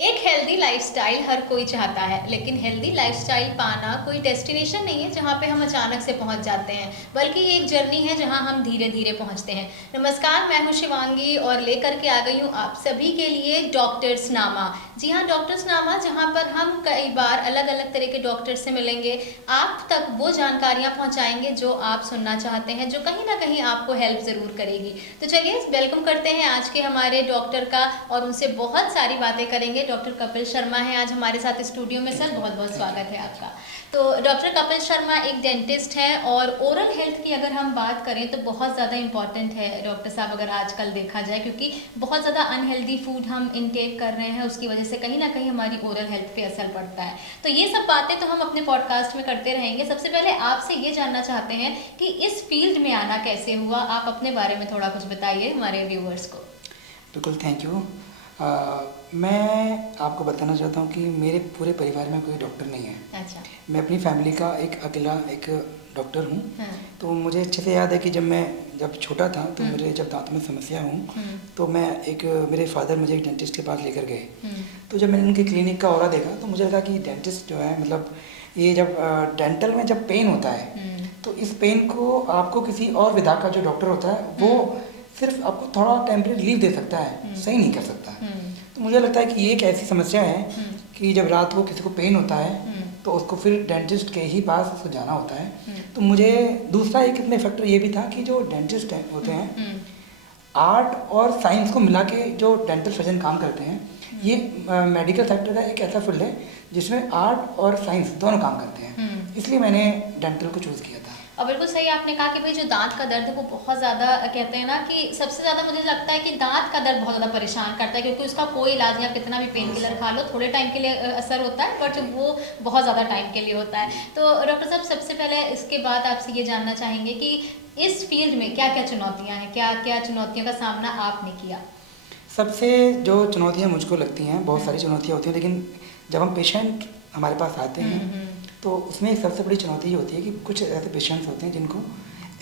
एक healthy lifestyle हर कोई चाहता है, लेकिन हेल्दी लाइफस्टाइल पाना कोई डेस्टिनेशन नहीं है जहाँ पे हम अचानक से पहुँच जाते हैं, बल्कि ये एक जर्नी है जहाँ हम धीरे धीरे पहुँचते हैं। नमस्कार, मैं हूँ शिवांगी और लेकर के आ गई हूँ आप सभी के लिए डॉक्टर्स नामा। जी हाँ, डॉक्टर्स नामा, जहाँ पर हम कई बार अलग अलग तरह के डॉक्टर से मिलेंगे, आप तक वो जानकारियाँ पहुँचाएंगे जो आप सुनना चाहते हैं, जो कहीं ना कहीं आपको हेल्प ज़रूर करेगी। तो चलिए वेलकम करते हैं आज के हमारे डॉक्टर का और उनसे बहुत सारी बातें करेंगे। डॉक्टर कपिल शर्मा हैं आज हमारे साथ स्टूडियो में। सर, बहुत बहुत स्वागत है आपका। तो डॉक्टर कपिल शर्मा एक डेंटिस्ट हैं और ओरल हेल्थ की अगर हम बात करें तो बहुत ज़्यादा इम्पॉर्टेंट है डॉक्टर साहब, अगर आजकल देखा जाए, क्योंकि बहुत ज़्यादा अनहेल्दी फूड हम इनटेक कर रहे हैं, उसकी वजह से कहीं ना कहीं हमारी ओरल हेल्थ पे असर पड़ता है। तो ये सब बातें तो हम अपने पॉडकास्ट में करते रहेंगे। सबसे पहले आपसे ये जानना चाहते हैं कि इस फील्ड में आना कैसे हुआ। आप अपने बारे में थोड़ा कुछ बताइए हमारे व्यूअर्स को। बिल्कुल, थैंक यू। मैं आपको बताना चाहता हूँ कि मेरे पूरे परिवार में कोई डॉक्टर नहीं है। अच्छा। मैं अपनी फैमिली का अकेला एक डॉक्टर हूँ। हाँ। तो मुझे अच्छे से याद है कि जब छोटा था तो मेरे जब दांत में समस्या हूँ तो मेरे फादर मुझे एक डेंटिस्ट के पास लेकर गए। तो जब मैंने उनके क्लिनिक का ऑरा देखा तो मुझे लगा कि डेंटिस्ट जो है, मतलब ये जब डेंटल में जब पेन होता है तो इस पेन को आपको किसी और विधा का जो डॉक्टर होता है वो सिर्फ आपको थोड़ा टेम्परेरी रिलीफ दे सकता है, सही नहीं कर सकता। तो मुझे लगता है कि ये एक ऐसी समस्या है कि जब रात को किसी को पेन होता है तो उसको फिर डेंटिस्ट के ही पास उसको जाना होता है। तो मुझे दूसरा एक इसमें फैक्टर ये भी था कि जो डेंटिस्ट होते हैं, आर्ट और साइंस को मिला के जो डेंटल सर्जन काम करते हैं, ये मेडिकल सेक्टर का एक ऐसा फील्ड है जिसमें आर्ट और साइंस दोनों काम करते हैं। इसलिए मैंने डेंटल को चूज़ किया था। और बिल्कुल सही आपने कहा कि भाई जो दांत का दर्द है वो बहुत ज़्यादा, कहते हैं ना कि सबसे ज़्यादा मुझे लगता है कि दांत का दर्द बहुत ज़्यादा परेशान करता है, क्योंकि उसका कोई इलाज नहीं। आप कितना भी पेन किलर खा लो, थोड़े टाइम के लिए असर होता है, बट वो बहुत ज़्यादा टाइम के लिए होता है। तो डॉक्टर साहब, सबसे पहले इसके बाद आपसे ये जानना चाहेंगे कि इस फील्ड में क्या क्या चुनौतियाँ हैं, क्या क्या चुनौतियों का सामना आपने किया। सबसे जो चुनौतियाँ मुझको लगती हैं, बहुत सारी चुनौतियाँ होती हैं, लेकिन जब हम पेशेंट हमारे पास आते हैं तो उसमें सबसे बड़ी चुनौती ये होती है कि कुछ ऐसे पेशेंट्स होते हैं जिनको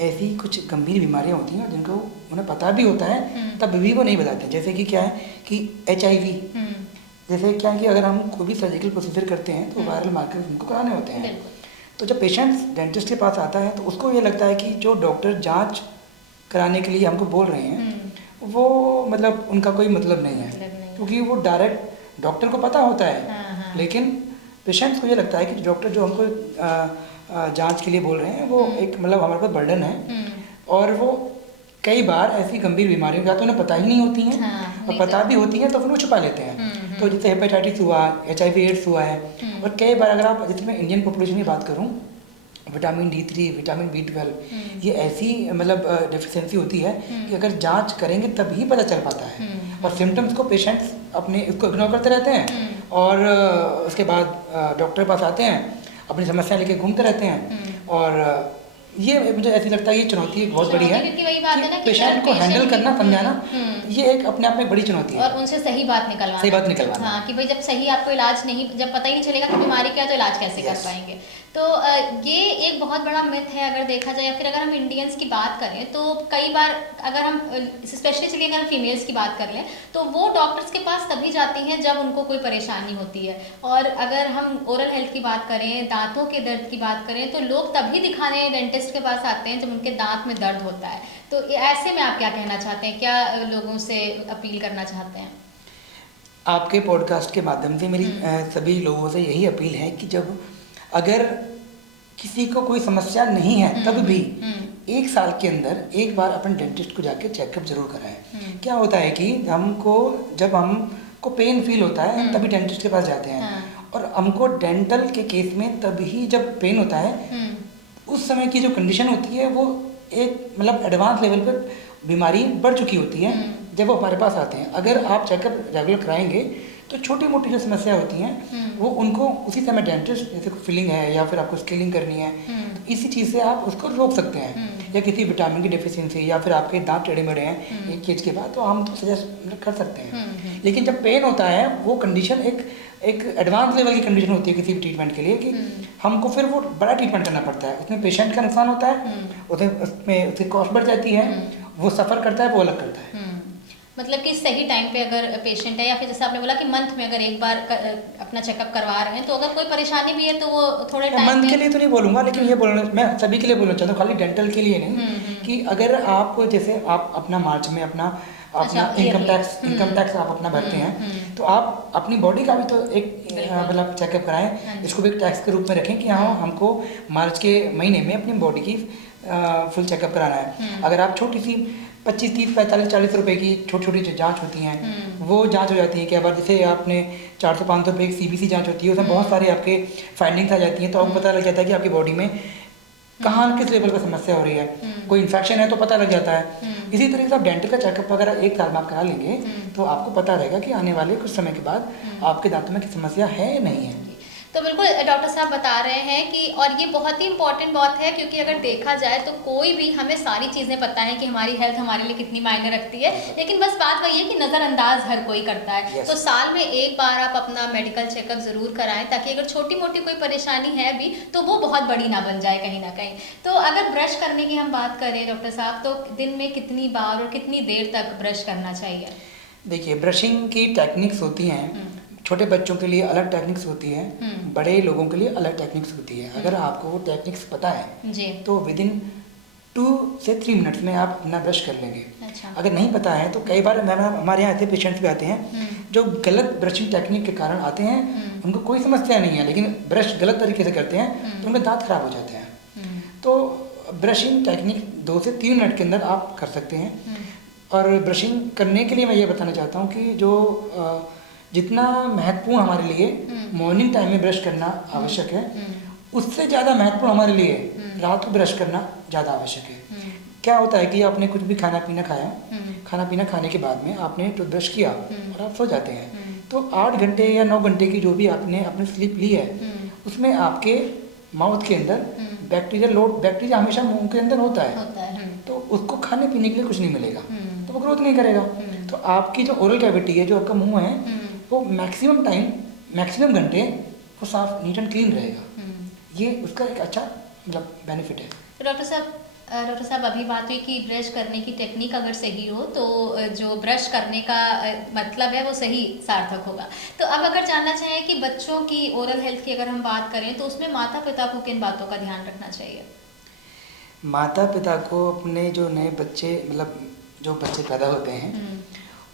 ऐसी कुछ गंभीर बीमारियाँ होती हैं और जिनको उन्हें पता भी होता है तब भी वो नहीं बताते। जैसे कि क्या है कि HIV, जैसे क्या है कि अगर हम कोई भी सर्जिकल प्रोसीजर करते हैं तो वायरल मार्कर उनको कराने होते हैं। तो जब पेशेंट्स डेंटिस्ट के पास आता है तो उसको ये लगता है कि जो डॉक्टर जाँच कराने के लिए हमको बोल रहे हैं वो मतलब उनका कोई मतलब नहीं है, क्योंकि वो डायरेक्ट डॉक्टर को पता होता है। लेकिन पेशेंट्स को ये लगता है कि डॉक्टर जो हमको जांच के लिए बोल रहे हैं वो एक मतलब हमारे पास बर्डन है, और वो कई बार ऐसी गंभीर बीमारियों या तो उन्हें पता ही नहीं होती हैं, और पता भी होती हैं तो फिर वो छुपा लेते हैं। तो जैसे हेपेटाइटिस हुआ, HIV एड्स हुआ है, और कई बार अगर आप जैसे मैं इंडियन पॉपुलेशन की बात करूँ, विटामिन D3, विटामिन B12, ये ऐसी मतलब डेफिशिएंसी होती है कि अगर जांच करेंगे तभी पता चल पाता है। और सिम्टम्स को पेशेंट्स अपने इसको इग्नोर करते रहते हैं और उसके बाद डॉक्टर के पास आते हैं, अपनी समस्या लेके घूमते रहते हैं। और ये मुझे ऐसी लगता है ये चुनौती एक बहुत बड़ी है कि पेशेंट को हैंडल करना, समझाना, ये एक अपने आप में बड़ी चुनौती है। और उनसे सही बात निकलवाना। हाँ, कि भाई जब सही आपको इलाज नहीं, जब पता ही नहीं चलेगा कि बीमारी क्या है तो इलाज कैसे कर पाएंगे। तो ये एक बहुत बड़ा मिथ है अगर देखा जाए, या फिर अगर हम इंडियंस की बात करें तो कई बार अगर हम स्पेशली चलिए अगर हम फीमेल्स की बात कर लें तो वो डॉक्टर्स के पास तभी जाती हैं जब उनको कोई परेशानी होती है। और अगर हम ओरल हेल्थ की बात करें, दांतों के दर्द की बात करें, तो लोग तभी दिखाने डेंटिस्ट के पास आते हैं जब उनके दांत में दर्द होता है। तो ऐसे में आप क्या कहना चाहते हैं, क्या लोगों से अपील करना चाहते हैं? आपके पॉडकास्ट के माध्यम से मेरी सभी लोगों से यही अपील है कि जब अगर किसी को कोई समस्या नहीं है तब भी 1 साल के अंदर एक बार अपन डेंटिस्ट को जाके चेकअप जरूर कराएं। क्या होता है कि जब हमको पेन फील होता है तभी डेंटिस्ट के पास जाते हैं, और हमको डेंटल के केस में तभी जब पेन होता है उस समय की जो कंडीशन होती है वो एक मतलब एडवांस लेवल पर बीमारी बढ़ चुकी होती है जब वो हमारे पास आते हैं। अगर आप चेकअप रेगुलर कराएंगे तो छोटी मोटी जो समस्या होती हैं वो उनको उसी समय डेंटिस्ट, जैसे फिलिंग है या फिर आपको स्केलिंग करनी है, तो इसी चीज़ से आप उसको रोक सकते हैं। या किसी विटामिन की डेफिशिएंसी या फिर आपके दांत टेढ़े मेढ़े हैं एक एज के बाद, तो हम तो सजेस्ट कर सकते हैं। लेकिन जब पेन होता है वो कंडीशन एक एडवांस लेवल की कंडीशन होती है किसी भी ट्रीटमेंट के लिए, कि हमको फिर वो बड़ा ट्रीटमेंट करना पड़ता है। उसमें पेशेंट का नुकसान होता है, उसमें उसकी कॉस्ट बढ़ जाती है, वो सफ़र करता है, वो अलग करता है। मतलब कि सही टाइम पे अगर पेशेंट है, या फिर जैसे आपने बोला कि मंथ में अगर एक बार अपना चेकअप करवा रहे हैं, तो अगर कोई परेशानी भी है तो वो थोड़े टाइम मंथ में। के लिए तो नहीं बोलूँगा, लेकिन ये बोलना मैं सभी के लिए बोलना चाहता हूँ, खाली डेंटल के लिए नहीं, कि अगर आप जैसे आप अपना मार्च में अपना अच्छा, इनकम yearly। टैक्स आप अपना भरते हैं, तो आप अपनी बॉडी का भी तो एक बिल्कुल। मतलब चेकअप कराएं, हाँ जी। इसको भी एक टैक्स के रूप में रखें कि हाँ हमको मार्च के महीने में अपनी बॉडी की फुल चेकअप कराना है। अगर आप छोटी सी 25, 30, 45, 40 रुपए की छोटी छोटी जो जाँच होती हैं वो जाँच हो जाती है। कई बार जैसे आपने 400-500 रुपये की CBC जाँच होती है, उसमें बहुत सारे आपके फाइंडिंग्स आ जाती हैं, तो आपको पता लग जाता है कि आपकी बॉडी में कहाँ किस लेवल पर समस्या हो रही है। कोई इन्फेक्शन है तो पता लग जाता है। इसी तरीके से आप डेंटल का चेकअप वगैरह 1 साल में आप करा लेंगे तो आपको पता रहेगा कि आने वाले कुछ समय के बाद आपके दांतों में कोई समस्या है या नहीं है। तो बिल्कुल डॉक्टर साहब बता रहे हैं कि, और ये बहुत ही इंपॉर्टेंट बात है, क्योंकि अगर देखा जाए तो कोई भी, हमें सारी चीज़ें पता है कि हमारी हेल्थ हमारे लिए कितनी मायने रखती है, लेकिन बस बात वही है कि नज़रअंदाज हर कोई करता है। तो साल में एक बार आप अपना मेडिकल चेकअप ज़रूर कराएं, ताकि अगर छोटी मोटी कोई परेशानी है भी तो वो बहुत बड़ी ना बन जाए कहीं ना कहीं। तो अगर ब्रश करने की हम बात करें डॉक्टर साहब, तो दिन में कितनी बार और कितनी देर तक ब्रश करना चाहिए? देखिए, ब्रशिंग की टेक्निक्स होती हैं, छोटे बच्चों के लिए अलग टेक्निक्स होती है, बड़े लोगों के लिए अलग टेक्निक्स होती है। अगर आपको वो टेक्निक्स पता है जी। तो विदिन 2 से 3 मिनट्स में आप अपना ब्रश कर लेंगे। अच्छा। अगर नहीं पता है तो कई बार हमारे यहाँ ऐसे पेशेंट्स भी आते हैं जो गलत ब्रशिंग टेक्निक के कारण आते हैं, उनको कोई समस्या नहीं है, लेकिन ब्रश गलत तरीके से करते हैं तो उनके दांत खराब हो जाते हैं। तो ब्रशिंग टेक्निक 2 से 3 मिनट के अंदर आप कर सकते हैं। और ब्रशिंग करने के लिए मैं ये बताना चाहता हूँ कि जो जितना महत्वपूर्ण हमारे लिए मॉर्निंग टाइम में ब्रश करना आवश्यक है, उससे ज़्यादा महत्वपूर्ण हमारे लिए रात को ब्रश करना ज़्यादा आवश्यक है। क्या होता है कि आपने कुछ भी खाना पीना खाया, खाना पीना खाने के बाद में आपने टूथब्रश किया और आप सो जाते हैं, तो 8 घंटे या 9 घंटे की जो भी आपने अपनी स्लीप ली है, उसमें आपके माउथ के अंदर बैक्टीरिया हमेशा मुंह के अंदर होता है, तो उसको खाने पीने के लिए कुछ नहीं मिलेगा, तो वो ग्रोथ नहीं करेगा। तो आपकी जो ओरल कैविटी है, जो आपका मुंह है, वो मैक्सिमम घंटे वो साफ नीट एंड क्लीन रहेगा। ये उसका एक अच्छा मतलब बेनिफिट है। तो डॉक्टर साहब अभी बात हुई कि ब्रश करने की टेक्निक अगर सही हो तो जो ब्रश करने का मतलब है वो सही सार्थक होगा। तो अब अगर जानना चाहें कि बच्चों की ओरल हेल्थ की अगर हम बात करें तो उसमें माता पिता को किन बातों का ध्यान रखना चाहिए? माता पिता को अपने जो नए बच्चे मतलब जो बच्चे पैदा होते हैं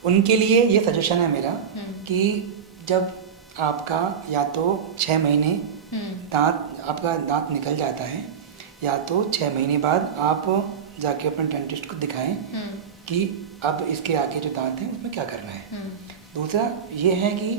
उनके लिए ये सजेशन है मेरा कि जब आपका या तो 6 महीने आपका दांत निकल जाता है, या तो 6 महीने बाद आप जाके अपने डेंटिस्ट को दिखाएं कि अब इसके आगे जो दांत हैं उसमें क्या करना है। दूसरा ये है कि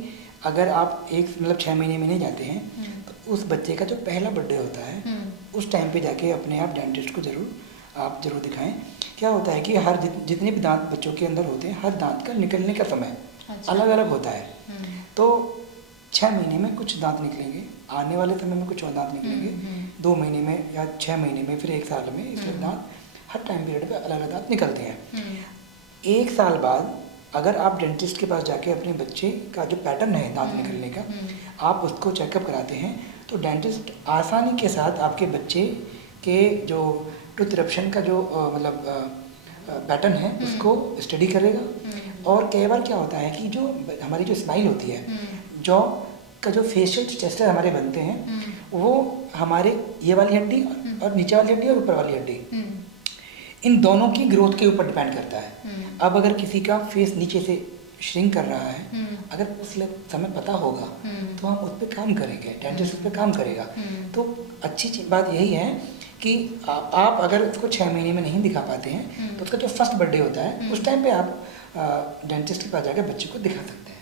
अगर आप 6 महीने में नहीं जाते हैं तो उस बच्चे का जो पहला बर्थडे होता है उस टाइम पे जाके अपने आप डेंटिस्ट को जरूर दिखाएं। क्या होता है कि हर जितने भी दांत बच्चों के अंदर होते हैं, हर दांत का निकलने का समय अलग अलग होता है। तो 6 महीने में कुछ दांत निकलेंगे, आने वाले समय में कुछ और दांत निकलेंगे, 2 महीने में या 6 महीने में, फिर 1 साल में, इसलिए दांत हर टाइम पीरियड पे अलग अलग दांत निकलते हैं। 1 साल बाद अगर आप डेंटिस्ट के पास जाके अपने बच्चे का जो पैटर्न है दांत निकलने का, आप उसको चेकअप कराते हैं, तो डेंटिस्ट आसानी के साथ आपके बच्चे के जो टूथ इरप्शन का जो पैटर्न है उसको स्टडी करेगा। और कई बार क्या होता है कि जो हमारी जो स्माइल होती है, जॉ का जो फेशियल स्ट्रक्चर हमारे बनते हैं, वो हमारे ये वाली हड्डी और नीचे वाली हड्डी और ऊपर वाली हड्डी, इन दोनों की ग्रोथ के ऊपर डिपेंड करता है। अब अगर किसी का फेस नीचे से श्रिंक कर रहा है, अगर उस समय पता होगा तो हम उस पर काम करेंगे, डेंटिस्ट उस पर काम करेगा। तो अच्छी बात यही है कि आप अगर उसको 6 महीने में नहीं दिखा पाते हैं तो उसका जो फर्स्ट बर्थडे होता है उस टाइम पे आप डेंटिस्ट के पास जाकर बच्चे को दिखा सकते हैं।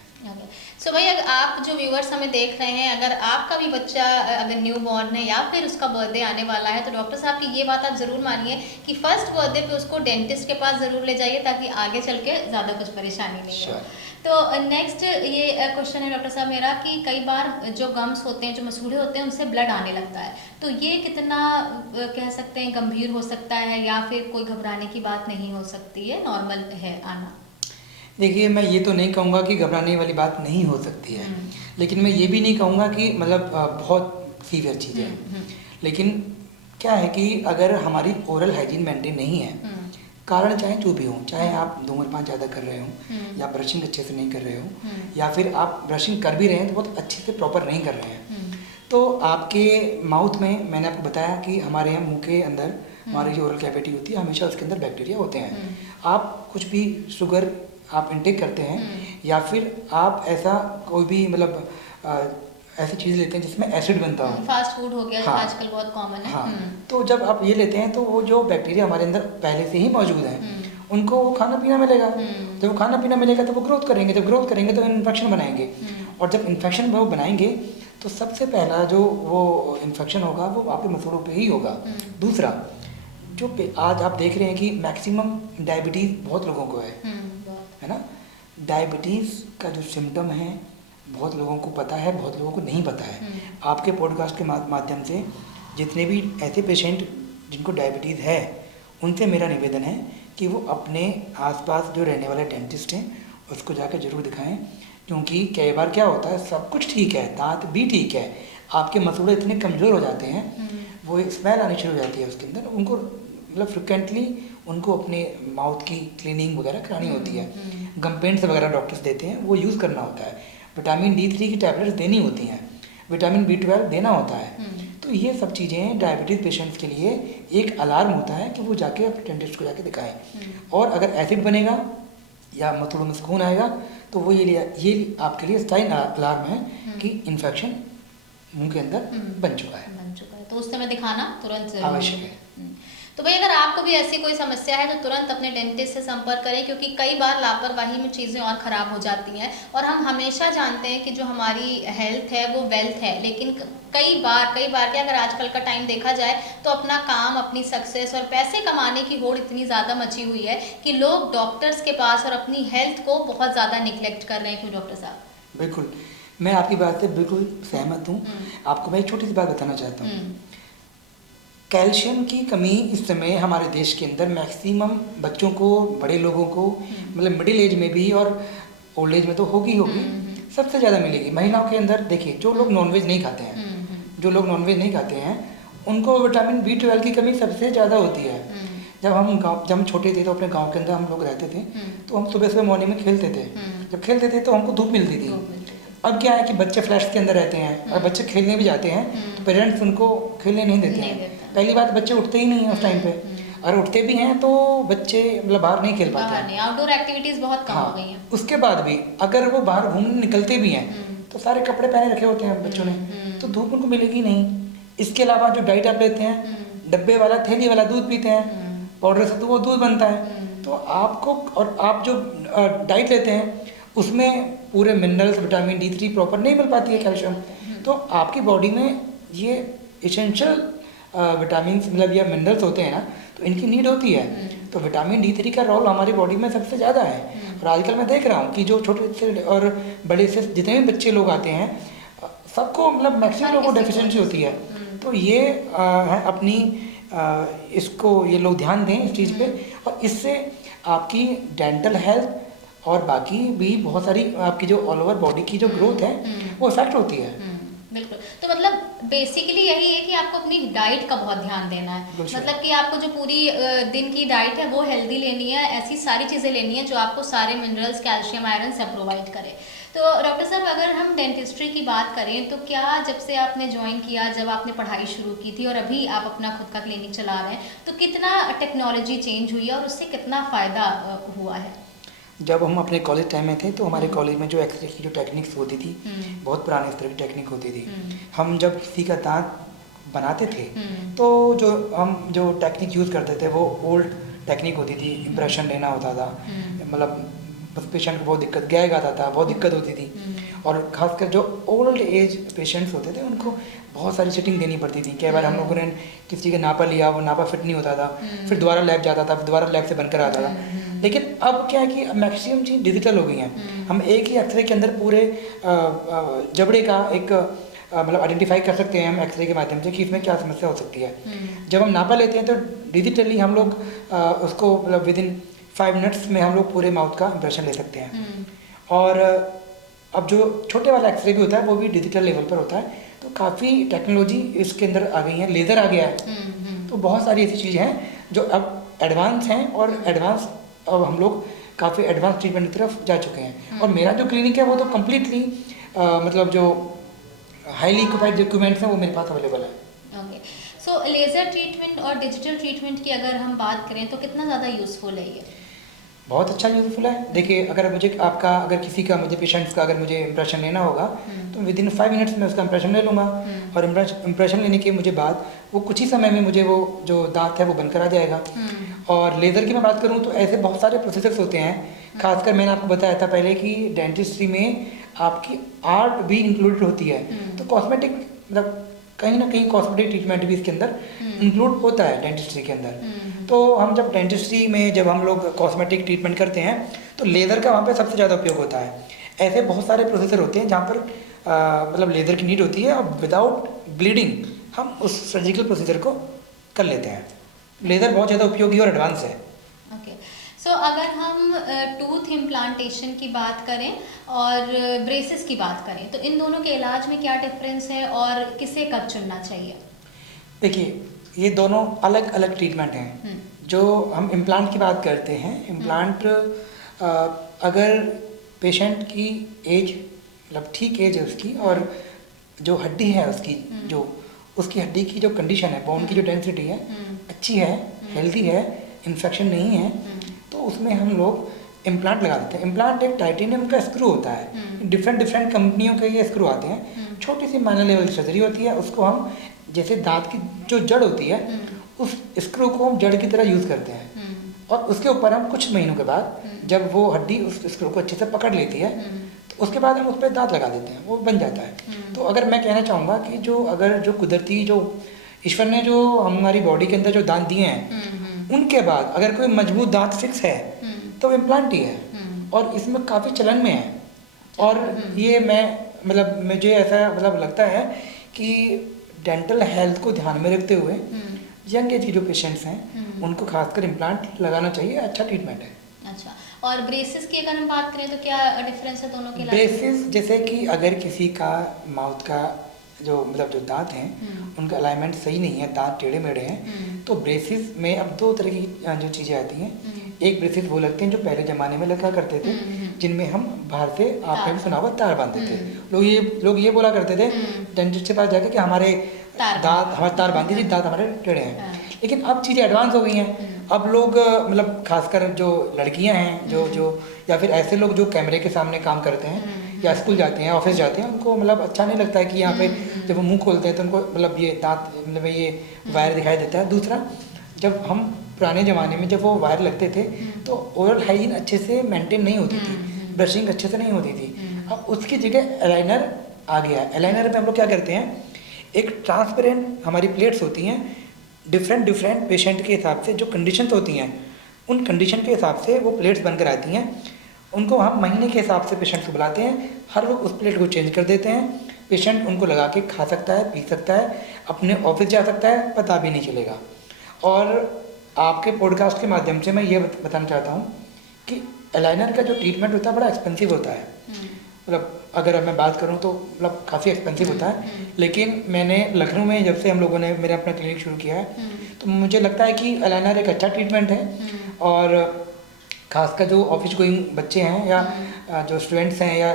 सो भाई, अगर आप जो व्यूअर्स हमें देख रहे हैं, अगर आपका भी बच्चा अगर न्यू बॉर्न है या फिर उसका बर्थडे आने वाला है, तो डॉक्टर साहब की ये बात आप ज़रूर मानिए कि फर्स्ट बर्थडे पे उसको डेंटिस्ट के पास ज़रूर ले जाइए, ताकि आगे चल के ज़्यादा कुछ परेशानी नहीं हो। तो नेक्स्ट ये क्वेश्चन है डॉक्टर साहब मेरा कि कई बार जो गम्स होते हैं, जो मसूड़े होते हैं, उनसे ब्लड आने लगता है, तो ये कितना कह सकते हैं गंभीर हो सकता है, या फिर कोई घबराने की बात नहीं हो सकती है, नॉर्मल है आना? देखिए, मैं ये तो नहीं कहूँगा कि घबराने वाली बात नहीं हो सकती है, लेकिन मैं ये भी नहीं कहूँगा कि बहुत सीवियर चीज़ है। लेकिन क्या है कि अगर हमारी ओरल हाइजीन मेंटेन नहीं है कारण चाहे जो भी हो, चाहे आप धूम्रपान ज़्यादा कर रहे हो या ब्रशिंग अच्छे से नहीं कर रहे हो या फिर आप ब्रशिंग कर भी रहे हैं तो बहुत अच्छे से प्रॉपर नहीं कर रहे हैं, तो आपके माउथ में, मैंने आपको बताया कि हमारे यहाँ मुंह के अंदर हमारी जो ओरल कैविटी होती है हमेशा उसके अंदर बैक्टीरिया होते हैं। आप कुछ भी शुगर आप इंटेक करते हैं या फिर आप ऐसा कोई भी मतलब ऐसी चीज़ लेते हैं जिसमें एसिड बनता हो, फास्ट फूड हो गया, हाँ, आजकल बहुत कॉमन है। हाँ, तो जब आप ये लेते हैं तो वो जो बैक्टीरिया हमारे अंदर पहले से ही मौजूद हैं उनको वो खाना पीना मिलेगा। जब वो खाना पीना मिलेगा तो वो ग्रोथ करेंगे, जब ग्रोथ करेंगे तो इन्फेक्शन बनाएंगे, और जब इन्फेक्शन वो बनाएंगे तो सबसे पहला जो वो इन्फेक्शन होगा वो आपके मसूड़ों पे ही होगा। दूसरा, जो आज आप देख रहे हैं कि मैक्सिमम डायबिटीज़ बहुत लोगों को है ना। डायबिटीज़ का जो सिम्टम है बहुत लोगों को पता है, बहुत लोगों को नहीं पता है। आपके पॉडकास्ट के माध्यम से जितने भी ऐसे पेशेंट जिनको डायबिटीज़ है उनसे मेरा निवेदन है कि वो अपने आसपास जो रहने वाले डेंटिस्ट हैं उसको जाकर ज़रूर दिखाएं, क्योंकि कई बार क्या होता है सब कुछ ठीक है, दांत भी ठीक है, आपके मसूड़े इतने कमज़ोर हो जाते हैं, वो स्मेल आनी शुरू हो जाती है उसके अंदर, उनको मतलब फ्रिक्वेंटली उनको अपने माउथ की क्लीनिंग वगैरह करानी होती है। गम पेंट्स वगैरह डॉक्टर्स देते हैं, वो यूज़ करना होता है। विटामिन D3 की टैबलेट्स देनी होती हैं, विटामिन B12 देना होता है। तो ये सब चीज़ें डायबिटीज़ पेशेंट्स के लिए एक अलार्म होता है कि वो जाके अपने डेंटिस्ट को जाके दिखाएं। और अगर एसिड बनेगा या मसूड़ों में सुकून आएगा तो वो ये आपके लिए साइन अलार्म है कि इन्फेक्शन मुंह के अंदर बन चुका है। तो उस समय दिखाना तुरंत आवश्यक है। तो भाई अगर आपको भी ऐसी कोई समस्या है तो तुरंत अपने डेंटिस्ट से संपर्क करें, क्योंकि कई बार लापरवाही में चीज़ें और ख़राब हो जाती हैं। और हम हमेशा जानते हैं कि जो हमारी हेल्थ है वो वेल्थ है, लेकिन कई बार क्या अगर आजकल का टाइम देखा जाए तो अपना काम, अपनी सक्सेस और पैसे कमाने की होड़ इतनी ज़्यादा मची हुई है कि लोग डॉक्टर्स के पास और अपनी हेल्थ को बहुत ज़्यादा निगलेक्ट कर रहे हैं। क्यों डॉक्टर साहब? बिल्कुल, मैं आपकी बात से बिल्कुल सहमत हूँ। आपको मैं एक छोटी सी बात बताना चाहता हूँ। कैल्शियम की कमी इस समय हमारे देश के अंदर मैक्सिमम बच्चों को, बड़े लोगों को, मतलब मिडिल एज में भी और ओल्ड एज में तो होगी सबसे ज़्यादा मिलेगी। महिलाओं के अंदर देखिए, जो लोग नॉनवेज नहीं खाते हैं, उनको विटामिन B12 की कमी सबसे ज़्यादा होती है। जब हम छोटे थे तो अपने गाँव के अंदर हम लोग रहते थे, तो हम सुबह मॉर्निंग में खेलते थे। जब खेलते थे तो हमको धूप मिलती थी। अब क्या है कि बच्चे फ्लैट्स के अंदर रहते हैं और बच्चे खेलने भी जाते हैं तो पेरेंट्स उनको खेलने नहीं देते हैं। पहली बात, बच्चे उठते ही नहीं हैं उस टाइम पे, और उठते भी हैं तो बच्चे मतलब बाहर नहीं खेल पाते हैं, आउटडोर एक्टिविटीज़ बहुत कम हो गई हैं। उसके बाद भी अगर वो बाहर घूमने निकलते भी हैं तो सारे कपड़े पहने रखे होते हैं बच्चों ने, तो धूप उनको मिलेगी नहीं। इसके अलावा जो डाइट आप लेते हैं, डब्बे वाला, थैली वाला दूध पीते हैं, पाउडर से तो वो दूध बनता है, तो आपको, और आप जो डाइट लेते हैं उसमें पूरे मिनरल्स, विटामिन D3 प्रॉपर नहीं मिल पाती है, कैल्शियम, तो आपकी बॉडी में ये इसेंशियल विटामिन मतलब या मिनरल्स होते हैं ना, तो इनकी नीड होती है। तो विटामिन D3 का रोल हमारी बॉडी में सबसे ज़्यादा है। और आजकल मैं देख रहा हूँ कि जो छोटे से और बड़े से जितने भी बच्चे लोग आते हैं, सबको मतलब मैक्सिमम लोगों को डेफिशिएंसी होती है। तो ये है अपनी इसको ये लोग ध्यान दें इस चीज़ पे, और इससे आपकी डेंटल हेल्थ और बाकी भी बहुत सारी आपकी जो ऑल ओवर बॉडी की जो ग्रोथ है वो इफेक्ट होती है। बिल्कुल। तो मतलब बेसिकली यही है कि आपको अपनी डाइट का बहुत ध्यान देना है, मतलब कि आपको जो पूरी दिन की डाइट है वो हेल्दी लेनी है, ऐसी सारी चीज़ें लेनी है जो आपको सारे मिनरल्स, कैल्शियम, आयरन सब प्रोवाइड करे। तो डॉक्टर साहब, अगर हम डेंटिस्ट्री की बात करें तो क्या जब से आपने ज्वाइन किया, जब आपने पढ़ाई शुरू की थी और अभी आप अपना खुद का क्लिनिक चला रहे हैं, तो कितना टेक्नोलॉजी चेंज हुई है और उससे कितना फ़ायदा हुआ है? जब हम अपने कॉलेज टाइम में थे तो हमारे कॉलेज में जो एक्सरे की जो टेक्निक्स होती थी, बहुत पुराने स्तर की टेक्निक होती थी। हम जब किसी का दांत बनाते थे तो हम जो टेक्निक यूज़ करते थे वो ओल्ड टेक्निक होती थी, इम्प्रेशन लेना होता था, मतलब बस पेशेंट को बहुत दिक्कत, गैग आता था, बहुत दिक्कत होती थी। और खासकर जो ओल्ड एज पेशेंट्स होते थे उनको बहुत सारी सिटिंग देनी पड़ती थी। कई बार हम लोगों ने किसी का नापा लिया, वो नापा फिट नहीं होता था, फिर दोबारा लैब जाता था, फिर दोबारा लैब से बनकर आता था। लेकिन अब क्या है कि मैक्सिमम चीज़ डिजिटल हो गई हैं। हम एक ही एक्सरे के अंदर पूरे जबड़े का एक मतलब आइडेंटिफाई कर सकते हैं हम एक्सरे के माध्यम से कि इसमें क्या समस्या हो सकती है। जब हम नापा लेते हैं तो डिजिटली हम लोग उसको मतलब विद इन 5 मिनट्स में हम लोग पूरे माउथ का इम्प्रेशन ले सकते हैं। और अब जो छोटे वाला एक्सरे भी होता है वो भी डिजिटल लेवल पर होता है, तो काफ़ी टेक्नोलॉजी इसके अंदर आ गई है, लेज़र आ गया है, तो बहुत सारी ऐसी चीज़ें हैं जो अब एडवांस हैं और एडवांस अब हम लोग काफ़ी एडवांस ट्रीटमेंट की तरफ जा चुके हैं। और मेरा जो क्लिनिक है वो तो कम्प्लीटली मतलब जो हाईली इक्विपाइड जो इक्विपमेंट्स हैं वो मेरे पास अवेलेबल है। ओके, सो लेज़र ट्रीटमेंट और डिजिटल ट्रीटमेंट की अगर हम बात करें तो कितना ज़्यादा यूज़फुल है ये? बहुत अच्छा यूज़फुल है। देखिए अगर मुझे आपका अगर किसी का मुझे पेशेंट्स का अगर मुझे इंप्रेशन लेना होगा तो विद इन 5 मिनट्स में उसका इंप्रेशन ले लूँगा और इंप्रेशन लेने के मुझे बाद वो कुछ ही समय में मुझे वो जो दांत है वो बनकर आ जाएगा। और लेज़र की मैं बात करूँ तो ऐसे बहुत सारे प्रोसेसर्स होते हैं, खासकर मैंने आपको बताया था पहले कि डेंटिस्ट्री में आपकी आर्ट भी इंक्लूडेड होती है। तो कॉस्मेटिक मतलब कहीं ना कहीं कॉस्मेटिक ट्रीटमेंट भी इसके अंदर इंक्लूड होता है डेंटिस्ट्री के अंदर। तो हम जब डेंटिस्ट्री में जब हम लोग कॉस्मेटिक ट्रीटमेंट करते हैं तो लेज़र का वहाँ पे सबसे ज़्यादा उपयोग होता है। ऐसे बहुत सारे प्रोसेसर होते हैं जहाँ पर मतलब लेज़र की नीड होती है और विदाउट ब्लीडिंग हम उस सर्जिकल प्रोसीजर को कर लेते हैं। लेज़र बहुत ज़्यादा उपयोगी और एडवांस है। ओके, सो अगर हम टूथ इम्प्लांटेशन की बात करें और ब्रेसेस की बात करें तो इन दोनों के इलाज में क्या डिफरेंस है और किसे कब चुनना चाहिए? देखिए ये दोनों अलग अलग ट्रीटमेंट हैं। जो हम इम्प्लांट की बात करते हैं, इम्प्लांट अगर पेशेंट की एज मतलब ठीक एज है उसकी और जो हड्डी है उसकी जो उसकी हड्डी की जो कंडीशन है, बोन की जो डेंसिटी है अच्छी है, हेल्दी है, इन्फेक्शन नहीं है, तो उसमें हम लोग इम्प्लांट लगा देते हैं। इम्प्लांट एक टाइटेनियम का स्क्रू होता है। डिफरेंट कंपनियों के ये स्क्रू आते हैं। छोटी सी माइनर लेवल की सर्जरी होती है। उसको हम जैसे दांत की जो जड़ होती है उस स्क्रू को हम जड़ की तरह यूज़ करते हैं और उसके ऊपर हम कुछ महीनों के बाद जब वो हड्डी उस स्क्रू को अच्छे से पकड़ लेती है तो उसके बाद हम उस पर दांत लगा देते हैं, वो बन जाता है। तो अगर मैं कहना चाहूँगा कि जो कुदरती जो ईश्वर ने जो हमारी बॉडी के अंदर जो दांत दिए हैं उनके बाद अगर कोई मजबूत दांत फिक्स है तो इम्प्लांट ही है और इसमें काफ़ी चलन में है। और ये मैं मतलब मुझे ऐसा मतलब लगता है कि डेंटल हेल्थ को ध्यान में रखते हुए यंग एज के जो पेशेंट्स हैं उनको खासकर इम्प्लांट लगाना चाहिए। अच्छा ट्रीटमेंट है। अच्छा, और ब्रेसेस की अगर हम बात करें तो क्या डिफरेंस है दोनों के? ब्रेसेस जैसे कि अगर किसी का माउथ का जो मतलब जो दांत हैं उनका अलाइनमेंट सही नहीं है, दांत टेढ़े मेढ़े हैं, तो ब्रेसेस में अब दो तरह की जो चीज़ें आती हैं। एक ब्रेसेस वो लगते हैं जो पहले ज़माने में लगा करते थे जिनमें हम बाहर से आपने भी सुना होगा तार बांधते थे। लोग ये बोला करते थे डेंटिस्ट के पास जाके कि हमारे तार बांध दीजिए, दांत हमारे टेढ़े हैं। लेकिन अब चीज़ें एडवांस हो गई हैं। अब लोग मतलब खासकर जो लड़कियां हैं जो या फिर ऐसे लोग जो कैमरे के सामने काम करते हैं या स्कूल जाते हैं, ऑफिस जाते हैं, उनको मतलब अच्छा नहीं लगता है कि यहाँ पे जब वो मुंह खोलते हैं तो उनको मतलब ये दांत मतलब ये वायर दिखाई देता है। दूसरा, जब हम पुराने ज़माने में जब वो वायर लगते थे तो ओरल हाइजीन अच्छे से मेंटेन नहीं होती थी, ब्रशिंग अच्छे से नहीं होती थी। अब उसकी जगह अलाइनर आ गया। अलाइनर में हम लोग क्या करते हैं, एक ट्रांसपेरेंट हमारी प्लेट्स होती हैं, डिफरेंट पेशेंट के हिसाब से जो कंडीशंस होती हैं उन कंडीशन के हिसाब से वो प्लेट्स बनकर आती हैं। उनको हम महीने के हिसाब से पेशेंट को बुलाते हैं, हर वक्त उस प्लेट को चेंज कर देते हैं। पेशेंट उनको लगा के खा सकता है, पी सकता है, अपने ऑफिस जा सकता है, पता भी नहीं चलेगा। और आपके पॉडकास्ट के माध्यम से मैं ये बताना चाहता हूँ कि अलाइनर का जो ट्रीटमेंट होता है बड़ा एक्सपेंसिव होता है। मतलब अगर मैं बात करूँ तो मतलब काफ़ी एक्सपेंसिव होता है। लेकिन मैंने लखनऊ में जब से हम लोगों ने मेरा अपना क्लिनिक शुरू किया है तो मुझे लगता है कि अलाइनर एक अच्छा ट्रीटमेंट है। और खासकर जो ऑफिस गोइंग बच्चे हैं या जो स्टूडेंट्स हैं या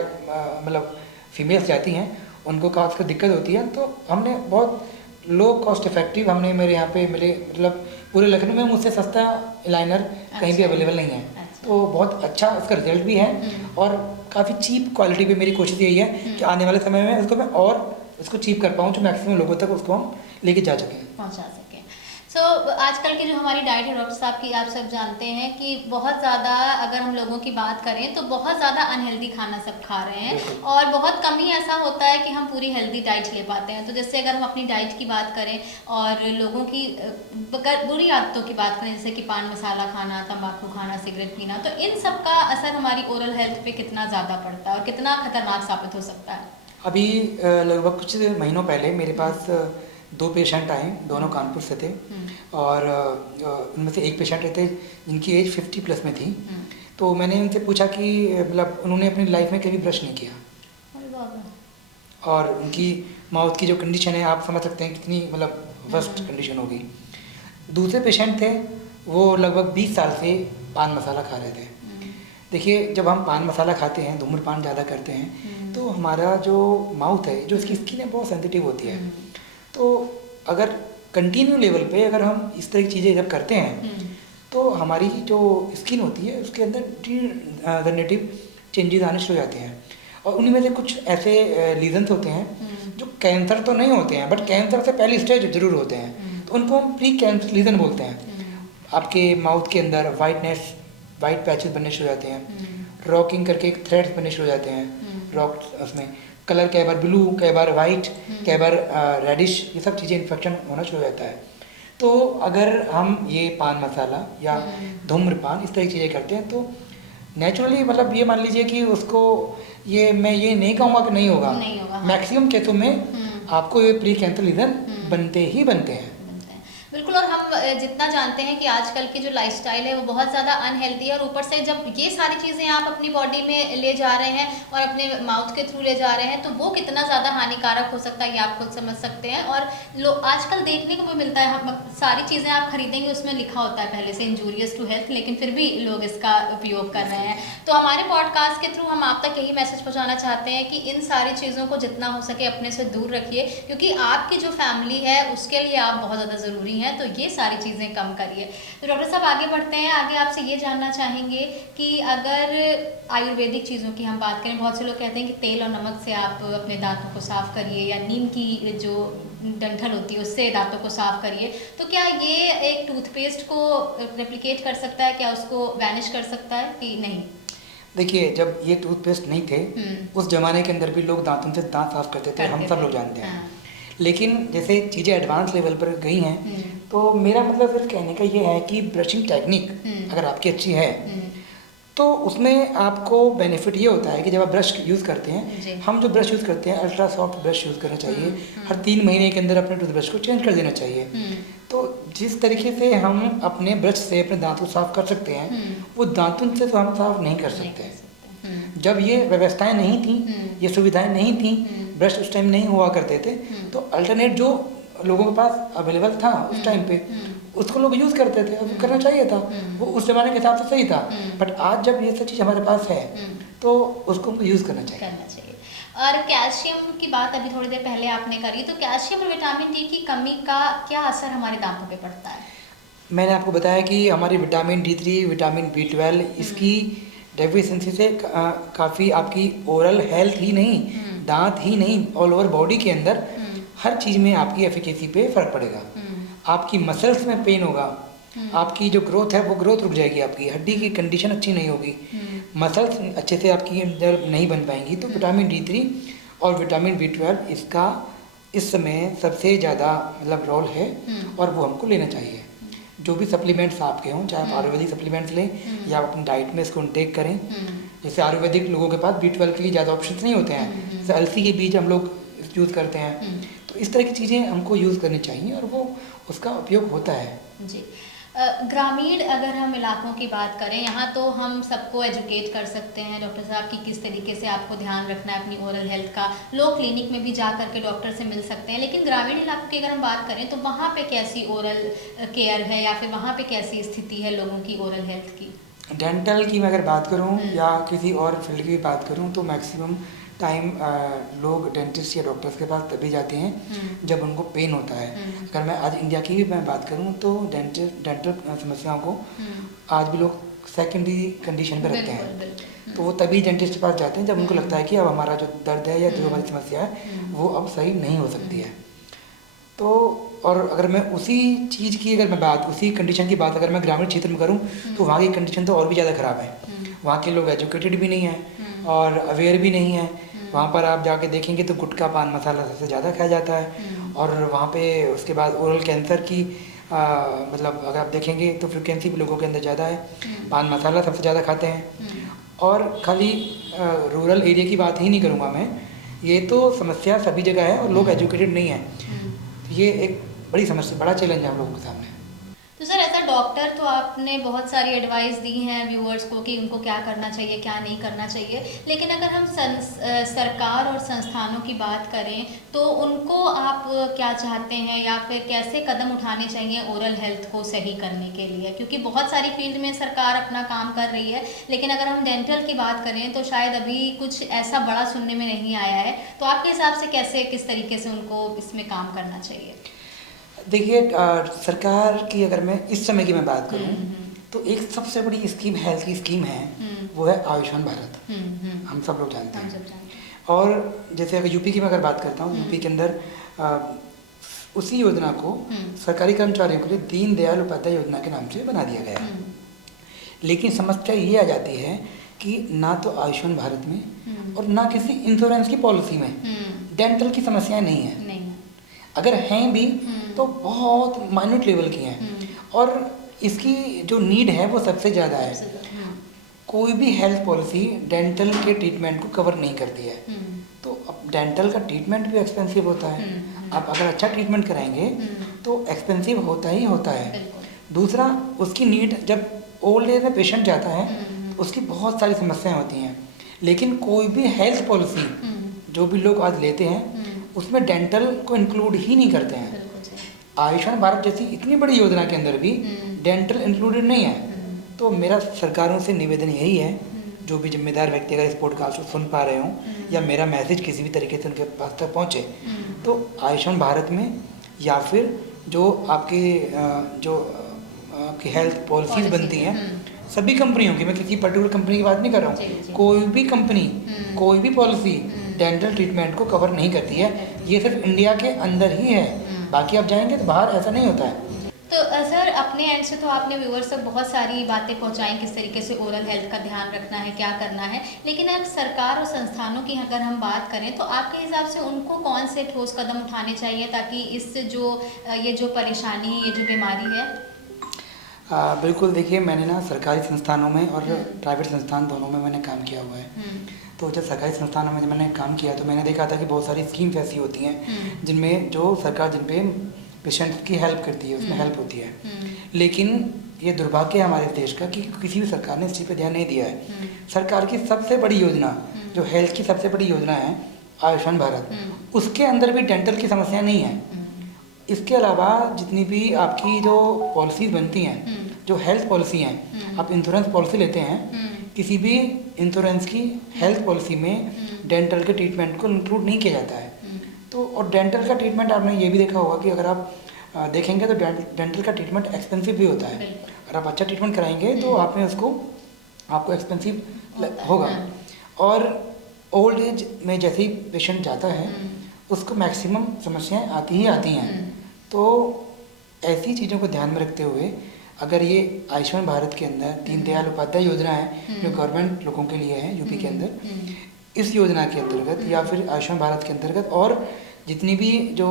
मतलब फीमेल्स जाती हैं उनको खासकर दिक्कत होती है, तो हमने बहुत लो कॉस्ट इफेक्टिव हमने मेरे यहाँ पे मिले मतलब पूरे लखनऊ में मुझसे सस्ता अलाइनर कहीं भी अवेलेबल नहीं है। तो बहुत अच्छा उसका रिजल्ट भी है और काफ़ी चीप क्वालिटी पे मेरी कोशिश यही है कि आने वाले समय में उसको मैं और उसको चीप कर पाऊँ जो मैक्सिमम लोगों तक उसको हम लेके जा सकें, पहुंचा सकें। सो आजकल की जो हमारी डाइट है डॉक्टर साहब की, आप सब जानते हैं कि बहुत ज़्यादा अगर हम लोगों की बात करें तो बहुत ज़्यादा अनहेल्दी खाना सब खा रहे हैं और बहुत कम ही ऐसा होता है कि हम पूरी हेल्दी डाइट ले पाते हैं। तो जैसे अगर हम अपनी डाइट की बात करें और लोगों की बुरी आदतों की बात करें जैसे कि पान मसाला खाना, तंबाकू खाना, सिगरेट पीना, तो इन सब का असर हमारी ओरल हेल्थ पे कितना ज़्यादा पड़ता है और कितना खतरनाक साबित हो सकता है? अभी लगभग कुछ महीनों पहले मेरे पास 2 पेशेंट आए, दोनों कानपुर से थे और उनमें से एक पेशेंट थे जिनकी एज 50 प्लस में थी। तो मैंने उनसे पूछा कि मतलब उन्होंने अपनी लाइफ में कभी ब्रश नहीं किया और उनकी माउथ की जो कंडीशन है आप समझ सकते हैं कितनी मतलब वर्स्ट कंडीशन होगी। दूसरे पेशेंट थे, वो लगभग 20 साल से पान मसाला खा रहे थे। देखिए, जब हम पान मसाला खाते हैं, धूम्रपान ज़्यादा करते हैं, तो हमारा जो माउथ है, जो इसकी स्किन है, बहुत सेंसिटिव होती है। तो अगर कंटिन्यू लेवल पे अगर हम इस तरह की चीज़ें जब करते हैं, तो हमारी जो स्किन होती है उसके अंदर डिजनरेटिव चेंजेस आने शुरू हो जाते हैं, और उन्हीं में से कुछ ऐसे लीजन्स होते हैं जो कैंसर तो नहीं होते हैं, बट कैंसर से पहले स्टेज जरूर होते हैं, तो उनको हम प्री कैंसर लीजन बोलते हैं। आपके माउथ के अंदर वाइट पैचेस बनने शुरू हो जाते हैं, रॉकिंग करके एक थ्रेड्स बनने शुरू हो जाते हैं, रॉक उसमें कलर कई बार ब्लू, कई बार वाइट, कई बार रेडिश, ये सब चीज़ें इन्फेक्शन होना शुरू हो जाता है। तो अगर हम ये पान मसाला या धूम्रपान इस तरह की चीज़ें करते हैं, तो नेचुरली मतलब ये मान लीजिए कि उसको मैं ये नहीं कहूँगा कि नहीं होगा, मैक्सिमम केसों में आपको ये प्री कैंसर लीजन बनते ही बनते हैं। बिल्कुल। और हम जितना जानते हैं कि आजकल की जो लाइफस्टाइल है वो बहुत ज़्यादा अनहेल्दी है, और ऊपर से जब ये सारी चीज़ें आप अपनी बॉडी में ले जा रहे हैं और अपने माउथ के थ्रू ले जा रहे हैं, तो वो कितना ज़्यादा हानिकारक हो सकता है ये आप खुद समझ सकते हैं। और लोग आजकल देखने को भी मिलता है, हम सारी चीज़ें आप खरीदेंगे उसमें लिखा होता है पहले से इंजूरियस टू हेल्थ, लेकिन फिर भी लोग इसका उपयोग कर रहे हैं। तो हमारे पॉडकास्ट के थ्रू हम आप तक यही मैसेज पहुँचाना चाहते हैं कि इन सारी चीज़ों को जितना हो सके अपने से दूर रखिए, क्योंकि आपकी जो फैमिली है उसके लिए आप बहुत ज़्यादा ज़रूरी हैं। तो ये सारी चीज़ें कम करिए। तो डॉक्टर साहब आगे बढ़ते हैं। आगे आपसे ये जानना चाहेंगे कि अगर आयुर्वेदिक चीज़ों की हम बात करें, बहुत से लोग कहते हैं कि तेल और नमक से आप अपने दांतों को साफ़ करिए, या नीम की जो डंठल होती है उससे दांतों को साफ़ करिए, तो क्या ये एक टूथपेस्ट को रेप्लिकेट कर सकता है, क्या उसको वैनिश कर सकता है कि नहीं? देखिए, जब ये टूथपेस्ट नहीं थे, उस जमाने के अंदर भी लोग दांतों से दांत साफ करते थे, हम सब लोग जानते हैं। लेकिन जैसे चीज़ें एडवांस लेवल पर गई हैं, तो मेरा मतलब सिर्फ कहने का ये है कि ब्रशिंग टेक्निक अगर आपकी अच्छी है, तो उसमें आपको बेनिफिट ये होता है कि जब आप ब्रश यूज़ करते हैं, हम जो ब्रश यूज़ करते हैं अल्ट्रा सॉफ्ट ब्रश यूज़ करना चाहिए, हर 3 महीने के अंदर अपने टूथब्रश को चेंज कर देना चाहिए। तो जिस तरीके से हम अपने ब्रश से अपने दांतों को साफ कर सकते हैं, वो दांतों से तो हम साफ नहीं कर सकते। जब ये व्यवस्थाएं नहीं थी, ये सुविधाएं नहीं थी, ब्रश उस टाइम नहीं हुआ करते थे, तो अल्टरनेट जो लोगों के पास अवेलेबल था उस टाइम पे, उसको लोग यूज़ करते थे, और करना चाहिए था, वो उस ज़माने के हिसाब से सही था। बट आज जब ये सब चीज़ हमारे पास है, तो उसको यूज़ करना चाहिए। और कैल्शियम की बात अभी थोड़ी देर पहले आपने करी, तो कैल्शियम और विटामिन डी की कमी का क्या असर हमारे दांतों पे पड़ता है? मैंने आपको बताया कि हमारी विटामिन D3, विटामिन B12, इसकी डेफिशिएंसी से काफ़ी आपकी ओरल हेल्थ ही नहीं, दांत ही नहीं, ऑल ओवर बॉडी के अंदर हर चीज़ में आपकी एफिकेसी पे फ़र्क पड़ेगा। आपकी मसल्स में पेन होगा, आपकी जो ग्रोथ है वो ग्रोथ रुक जाएगी, आपकी हड्डी की कंडीशन अच्छी नहीं होगी, मसल्स अच्छे से आपकी अंदर नहीं बन पाएंगी। तो विटामिन D3 और विटामिन B12 इसका इस समय सबसे ज़्यादा मतलब रोल है, और वो हमको लेना चाहिए। जो भी सप्लीमेंट्स आपके हों, चाहे आप आयुर्वेदिक सप्लीमेंट्स लें या आप अपनी डाइट में इसको इंटेक करें। जैसे आयुर्वेदिक लोगों के पास B12 के लिए ज़्यादा ऑप्शंस नहीं होते हैं, जैसे अलसी के बीज हम लोग यूज़ करते हैं, तो इस तरह की चीज़ें हमको यूज़ करनी चाहिए, और वो उसका उपयोग होता है जी। ग्रामीण अगर हम इलाकों की बात करें, यहाँ तो हम सबको एजुकेट कर सकते हैं डॉक्टर साहब कि किस तरीके से आपको ध्यान रखना है अपनी ओरल हेल्थ का, लोग क्लिनिक में भी जा करके डॉक्टर से मिल सकते हैं, लेकिन ग्रामीण इलाकों की अगर हम बात करें तो वहाँ पे कैसी ओरल केयर है, या फिर वहाँ पे कैसी स्थिति है लोगों की ओरल हेल्थ की? डेंटल की मैं अगर बात करूँ या किसी और फील्ड की बात करूँ, तो मैक्सिमम टाइम लोग डेंटिस्ट या डॉक्टर्स के पास तभी जाते हैं जब उनको पेन होता है। अगर मैं आज इंडिया की भी मैं बात करूँ, तो डेंटल समस्याओं को आज भी लोग सेकेंडरी कंडीशन पे रखते हैं, तो वो तभी डेंटिस्ट के पास जाते हैं जब उनको लगता है कि अब हमारा जो दर्द है या जो हमारी समस्या है वो अब सही नहीं हो सकती है। तो और अगर मैं उसी चीज़ की उसी कंडीशन की बात अगर मैं ग्रामीण क्षेत्र में करूँ, तो वहाँ की कंडीशन तो और भी ज़्यादा ख़राब है। वहाँ के लोग एजुकेटेड भी नहीं हैं और अवेयर भी नहीं हैं। वहाँ पर आप जाके देखेंगे तो गुटखा, पान मसाला सबसे ज़्यादा खाया जाता है, और वहाँ पे उसके बाद ओरल कैंसर की मतलब अगर आप देखेंगे तो फ्रिक्वेंसी भी लोगों के अंदर ज़्यादा है। पान मसाला सबसे ज़्यादा खाते हैं, और खाली रूरल एरिया की बात ही नहीं करूँगा मैं, ये तो समस्या सभी जगह है, और लोग एजुकेटेड नहीं हैं। ये एक बड़ी समस्या, बड़ा चैलेंज है हम लोगों के सामने। तो सर ऐसा डॉक्टर तो आपने बहुत सारी एडवाइस दी हैं व्यूअर्स को कि उनको क्या करना चाहिए क्या नहीं करना चाहिए, लेकिन अगर हम सरकार और संस्थानों की बात करें तो उनको आप क्या चाहते हैं या फिर कैसे कदम उठाने चाहिए ओरल हेल्थ को सही करने के लिए, क्योंकि बहुत सारी फील्ड में सरकार अपना काम कर रही है, लेकिन अगर हम डेंटल की बात करें तो शायद अभी कुछ ऐसा बड़ा सुनने में नहीं आया है। तो आपके हिसाब से कैसे किस तरीके से उनको इसमें काम करना चाहिए? देखिए सरकार की अगर मैं इस समय की मैं बात करूं तो एक सबसे बड़ी स्कीम हेल्थ की स्कीम है, वो है आयुष्मान भारत। हम सब लोग जानते हैं। और जैसे अगर यूपी की मैं अगर बात करता हूँ, यूपी के अंदर उसी योजना को सरकारी कर्मचारियों के लिए दीनदयाल उपाध्याय योजना के नाम से बना दिया गया है। लेकिन समस्या ये आ जाती है कि ना तो आयुष्मान भारत में और ना किसी इंश्योरेंस की पॉलिसी में डेंटल की समस्याएं नहीं है। अगर हैं भी तो बहुत माइन्यूट लेवल की हैं, और इसकी जो नीड है वो सबसे ज़्यादा है। कोई भी हेल्थ पॉलिसी डेंटल के ट्रीटमेंट को कवर नहीं करती है। तो अब डेंटल का ट्रीटमेंट भी एक्सपेंसिव होता है। आप अगर अच्छा ट्रीटमेंट कराएंगे तो एक्सपेंसिव होता ही होता है। दूसरा, उसकी नीड जब ओल्ड एज में पेशेंट जाता है उसकी बहुत सारी समस्याएं होती हैं। लेकिन कोई भी हेल्थ पॉलिसी जो भी लोग आज लेते हैं उसमें डेंटल को इंक्लूड ही नहीं करते हैं। आयुष्मान भारत जैसी इतनी बड़ी योजना के अंदर भी डेंटल इंक्लूडेड नहीं है। तो मेरा सरकारों से निवेदन यही है, जो भी जिम्मेदार व्यक्ति अगर इस पॉडकास्ट को सुन पा रहे हों या मेरा मैसेज किसी भी तरीके से उनके पास तक पहुँचे, तो आयुष्मान भारत में या फिर जो आपके जो आपकी हेल्थ पॉलिसीज बनती हैं सभी कंपनियों की, मैं किसी पर्टिकुलर कंपनी की बात नहीं कर रहा हूँ, कोई भी कंपनी कोई भी पॉलिसी डेंटल ट्रीटमेंट को कवर नहीं करती है। ये सिर्फ इंडिया के अंदर ही है, बाकी आप जाएंगे तो बाहर ऐसा नहीं होता है। तो सर अपने एंड से तो आपने व्यूअर्स तक बहुत सारी बातें पहुंचाई किस तरीके से ओरल हेल्थ का ध्यान रखना है, क्या करना है, लेकिन अगर सरकार और संस्थानों की अगर हम बात करें तो आपके हिसाब से उनको कौन से ठोस कदम उठाने चाहिए ताकि इस जो ये जो परेशानी, ये जो बीमारी है? बिल्कुल, देखिए मैंने ना सरकारी संस्थानों में और प्राइवेट संस्थान दोनों में मैंने काम किया हुआ है। तो जब सरकारी संस्थानों में जब मैंने काम किया तो मैंने देखा था कि बहुत सारी स्कीम्स ऐसी होती हैं जिनमें जो सरकार जिन पे पेशेंट्स की हेल्प करती है, उसमें हेल्प होती है। लेकिन ये दुर्भाग्य है हमारे देश का कि किसी भी सरकार ने इस चीज़ पर ध्यान नहीं दिया है। सरकार की सबसे बड़ी योजना जो हेल्थ की सबसे बड़ी योजना है आयुष्मान भारत, उसके अंदर भी डेंटल की समस्या नहीं है। इसके अलावा जितनी भी आपकी जो पॉलिसीज़ बनती हैं, जो हेल्थ पॉलिसी हैं, आप इंश्योरेंस पॉलिसी लेते हैं, किसी भी इंश्योरेंस की हेल्थ पॉलिसी में डेंटल के ट्रीटमेंट को इंक्लूड नहीं किया जाता है। तो और डेंटल का ट्रीटमेंट आपने ये भी देखा होगा कि अगर आप देखेंगे तो डेंटल का ट्रीटमेंट एक्सपेंसिव भी होता है। अगर आप अच्छा ट्रीटमेंट कराएंगे तो आपने आपको एक्सपेंसिव होगा। और ओल्ड एज में जैसे ही पेशेंट जाता है उसको मैक्सिमम समस्याएं आती ही आती हैं। तो ऐसी चीज़ों को ध्यान में रखते हुए अगर ये आयुष्मान भारत के अंदर दीनदयाल उपाध्याय योजना है जो गवर्नमेंट लोगों के लिए है यूपी के अंदर, इस योजना के अंतर्गत या फिर आयुष्मान भारत के अंतर्गत और जितनी भी जो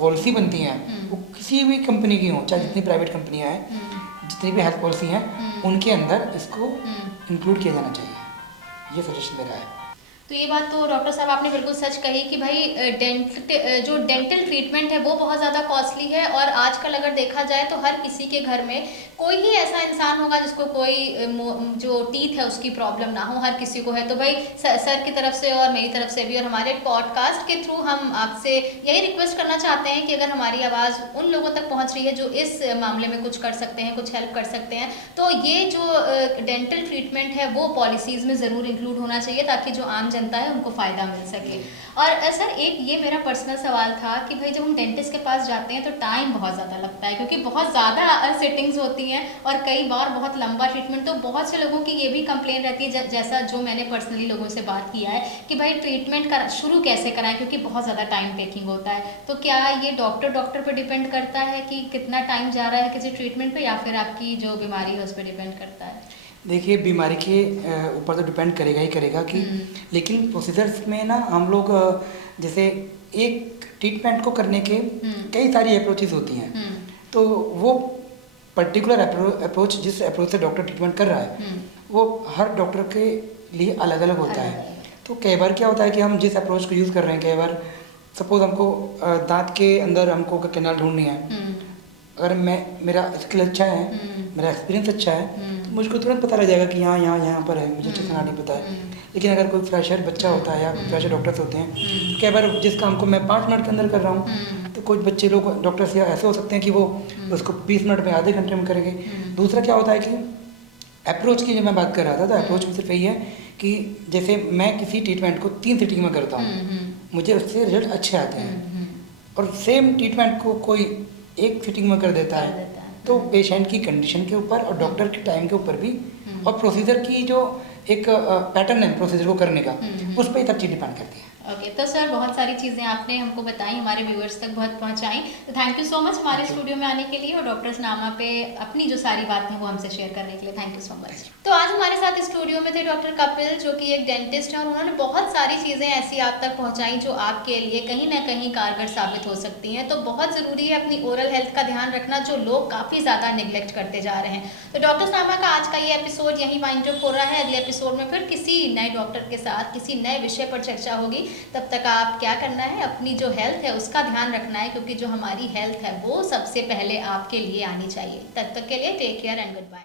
पॉलिसी बनती हैं वो किसी भी कंपनी की हों, चाहे जितनी प्राइवेट कंपनियां हैं, जितनी भी हेल्थ पॉलिसी हैं, उनके अंदर इसको इंक्लूड किया जाना चाहिए। ये सजेशन मेरा है। तो ये बात तो डॉक्टर साहब आपने बिल्कुल सच कही कि भाई जो डेंटल ट्रीटमेंट है वो बहुत ज़्यादा कॉस्टली है, और आजकल अगर देखा जाए तो हर किसी के घर में कोई ही ऐसा इंसान होगा जिसको कोई जो टीथ है उसकी प्रॉब्लम ना हो, हर किसी को है। तो भाई सर की तरफ से और मेरी तरफ से भी और हमारे पॉडकास्ट के थ्रू हम आपसे यही रिक्वेस्ट करना चाहते हैं कि अगर हमारी आवाज़ उन लोगों तक पहुँच रही है जो इस मामले में कुछ कर सकते हैं, कुछ हेल्प कर सकते हैं, तो ये जो डेंटल ट्रीटमेंट है वो पॉलिसीज़ में ज़रूर इंक्लूड होना चाहिए ताकि जो आम जनता है उनको फ़ायदा मिल सके। और सर एक ये मेरा पर्सनल सवाल था कि भाई जब हम डेंटिस्ट के पास जाते हैं तो टाइम बहुत ज़्यादा लगता है क्योंकि बहुत ज़्यादा सिटिंग्स होती हैं और कई बार बहुत लंबा ट्रीटमेंट। तो बहुत से लोगों की ये भी कंप्लेन रहती है, जैसा जो मैंने पर्सनली लोगों से बात किया है कि भाई ट्रीटमेंट शुरू कैसे कराएं क्योंकि बहुत ज़्यादा टाइम टेकिंग होता है। तो क्या ये डॉक्टर पर डिपेंड करता है कि कितना टाइम जा रहा है किसी ट्रीटमेंट पर, या फिर आपकी जो बीमारी है उस पर डिपेंड करता है? देखिए बीमारी के ऊपर तो डिपेंड करेगा ही करेगा कि लेकिन प्रोसीजर्स में ना हम लोग जैसे एक ट्रीटमेंट को करने के कई सारी अप्रोचेस होती हैं। तो वो पर्टिकुलर अप्रोच जिस अप्रोच से डॉक्टर ट्रीटमेंट कर रहा है वो हर डॉक्टर के लिए अलग अलग होता है। तो कई बार क्या होता है कि हम जिस अप्रोच को यूज़ कर रहे हैं, कई बार सपोज हमको दांत के अंदर हमको कैनाल ढूंढनी है, अगर मेरा स्किल अच्छा है, मेरा एक्सपीरियंस अच्छा है, तो मुझको तुरंत पता लग जाएगा कि यहाँ पर है, मुझे अच्छे से नहीं पता है। लेकिन अगर कोई फ्रेशर बच्चा होता है या फ्रेशर डॉक्टर्स होते हैं, तो कई बार जिस काम को मैं 5 मिनट के अंदर कर रहा हूँ, तो कुछ बच्चे लोग डॉक्टर्स या ऐसे हो सकते हैं कि वो उसको 20 मिनट में, आधे घंटे में करेंगे। दूसरा क्या होता है कि अप्रोच की जो मैं बात कर रहा था, तो अप्रोच में सिर्फ यही है कि जैसे मैं किसी ट्रीटमेंट को 3 सिटिंग में करता हूँ, मुझे उससे रिजल्ट अच्छे आते हैं, और सेम ट्रीटमेंट को कोई 1 सिटिंग में कर देता है, तो पेशेंट की कंडीशन के ऊपर और डॉक्टर के टाइम के ऊपर भी, और प्रोसीजर की जो एक पैटर्न है प्रोसीजर को करने का, उस पर सब चीज़ डिपेंड करती है। ओके, तो सर बहुत सारी चीज़ें आपने हमको बताई, हमारे व्यूअर्स तक बहुत पहुंचाई, तो थैंक यू सो मच हमारे स्टूडियो में आने के लिए और डॉक्टर्स नामा पे अपनी जो सारी बातें वो हमसे शेयर करने के लिए थैंक यू सो मच। तो आज हमारे साथ स्टूडियो में थे डॉक्टर कपिल, जो कि एक डेंटिस्ट है, और उन्होंने बहुत सारी चीज़ें ऐसी आप तक पहुँचाई जो आपके लिए कहीं ना कहीं कारगर साबित हो सकती हैं। तो बहुत ज़रूरी है अपनी ओरल हेल्थ का ध्यान रखना, जो लोग काफ़ी ज़्यादा निगलेक्ट करते जा रहे हैं। तो डॉक्टर्स नामा का आज का ये एपिसोड यहीं वाइंड अप हो रहा है। अगले एपिसोड में फिर किसी नए डॉक्टर के साथ किसी नए विषय पर चर्चा होगी। तब तक आप क्या करना है, अपनी जो हेल्थ है उसका ध्यान रखना है, क्योंकि जो हमारी हेल्थ है वो सबसे पहले आपके लिए आनी चाहिए। तब तक के लिए take care and good bye.